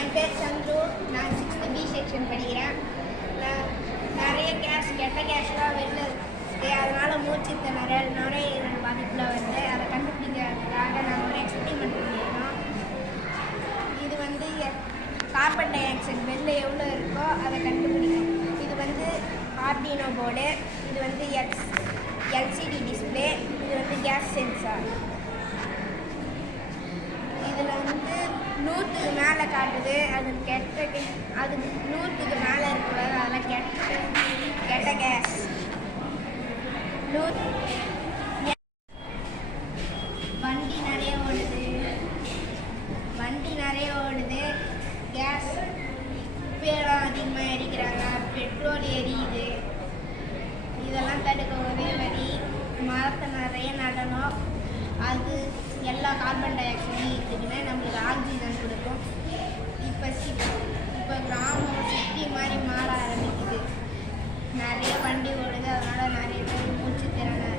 என் பேர் சந்துரு. நான் 6th B section படிக்கிறேன். நான் நிறைய கெட்ட கேஸ்லாம் வெளில இருக்குது. அதனால் மூச்சு நுரையீரல் பாதிப்பில் வருது. அதை கண்டுபிடிக்கிறதுக்காக நாங்கள் ஒரு எக்ஸ்பெரிமெண்ட் பண்ணியிருக்கோம். இது வந்து கார்பன் டை ஆக்சைடு வெளில எவ்வளோ இருக்கோ அதை கண்டுபிடிக்கும். இது வந்து ஆர்டினோ போர்டு, இது வந்து LCD டிஸ்பிளே, இது வந்து கேஸ் சென்சார். இதில் வந்து 100க்கு மேலே காட்டுது. அது 100க்கு மேலே இருக்கிறது அதெல்லாம் கெட்ட கேஸ். வண்டி நிறைய ஓடுது. கேஸ் குப்பையெல்லாம் அதிகமாக எரிக்கிறாங்க. பெட்ரோல் எரியுது. இதெல்லாம் தடுக்க ஒரே வழி மரத்தை நிறைய நடணும். அது எல்லா கார்பன் டை ஆக்சைடும் இருக்குதுன்னு நம்மளுக்கு ஆக்சிஜன் கொடுக்கும். இப்போ கிராமம் சிட்டி மாதிரி மாற ஆரம்பிக்குது. நிறைய வண்டி ஓடுது. அதனால் நிறைய பேர் மூச்சு திறனை